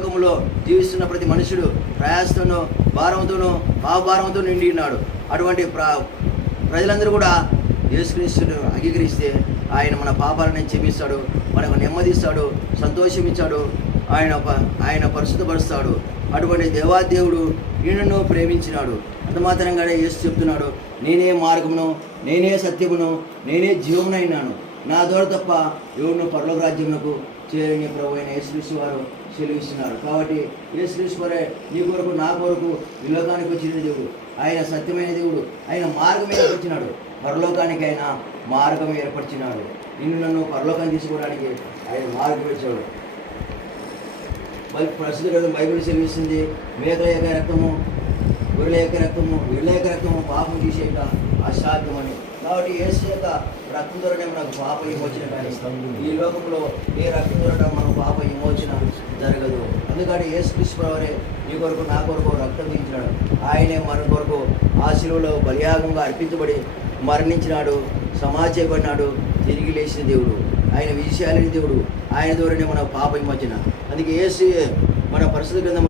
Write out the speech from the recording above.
లోకంలో జీవిస్తున్న ప్రతి మనుషుడు ప్రయాసతోనూ భారంతోనూ పాపభారంతో నిండి ఉన్నాడు. అటువంటి ప్రజలందరూ కూడా యేసుక్రీస్తును అంగీకరిస్తే ఆయన మన పాపాలను క్షమిస్తాడు, మనకు నెమ్మదిస్తాడు, సంతోషమిచ్చాడు, ఆయన పరిశుద్ధపరుస్తాడు. అటువంటి దేవాదేవుడు నిన్ను ప్రేమించినాడు. అంత మాత్రంగానే యేసు చెప్తున్నాడు, నేనే మార్గమును, నేనే సత్యమును, నేనే జీవమునైనాను, నా ద్వారా తప్ప ఎవరిను పరలోక రాజ్యమునకు చేరని ప్రభు అయిన యేసుక్రీస్తు వారు సెలవిస్తున్నారు. కాబట్టి యేసుక్రీస్తు వారే నీ కొరకు నా కొరకు ఈ లోకానికి వచ్చిన దేవుడు, ఆయన సత్యమైన దేవుడు, ఆయన మార్గం ఏర్పరిచినాడు, పరలోకానికి ఆయన మార్గం ఏర్పరిచినాడు. నన్ను పరలోకాన్ని తీసుకోవడానికి ఆయన మార్గం ఇచ్చాడు. ప్రస్తుత గ్రంథం బైబిల్ సెలవిస్తుంది, మేకల యొక్క రక్తము, గొర్రెల యొక్క రక్తము, వీళ్ళ యొక్క రక్తము పాపం తీసేయక అసాధ్యమని. కాబట్టి యేసు యొక్క రక్తం ద్వారానే మనకు పాప విమోచన. కానీ ఈ లోకంలో ఏ రక్తం ద్వారా మనకు పాప విమోచన జరగదు. అందుకని యేసుక్రీస్తు వారే నీ కొరకు నా కొరకు రక్తం తీయించినాడు. ఆయనే మన కొరకు ఆ శిలువలో బలియాగంగా అర్పించబడి మరణించినాడు, సమాధి చేయబడినాడు, తిరిగి లేచిన దేవుడు, ఆయన విజయశాలిని దేవుడు. ఆయన ద్వారానే మన పాప విమోచన. అందుకే యేసు మన పరిశుద్ధ గ్రంథం